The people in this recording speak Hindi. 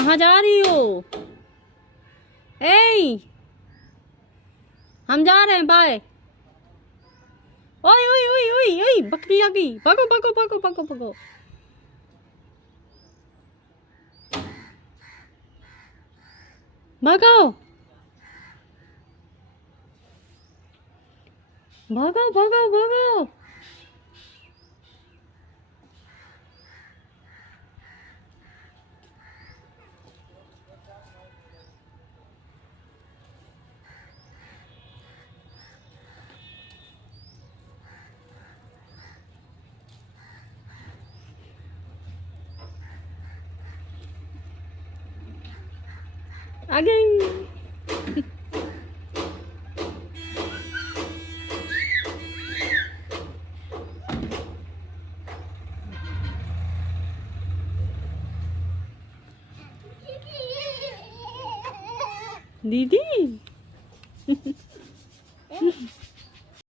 कहाँ जा रही हो? ए, हम जा रहे हैं, बाय। ओए ओए ओए ओए ओए, बकरी आ गई, भागो भागो भागो भागो भागो। भागो भागो भागो भागो। आ गई। दीदी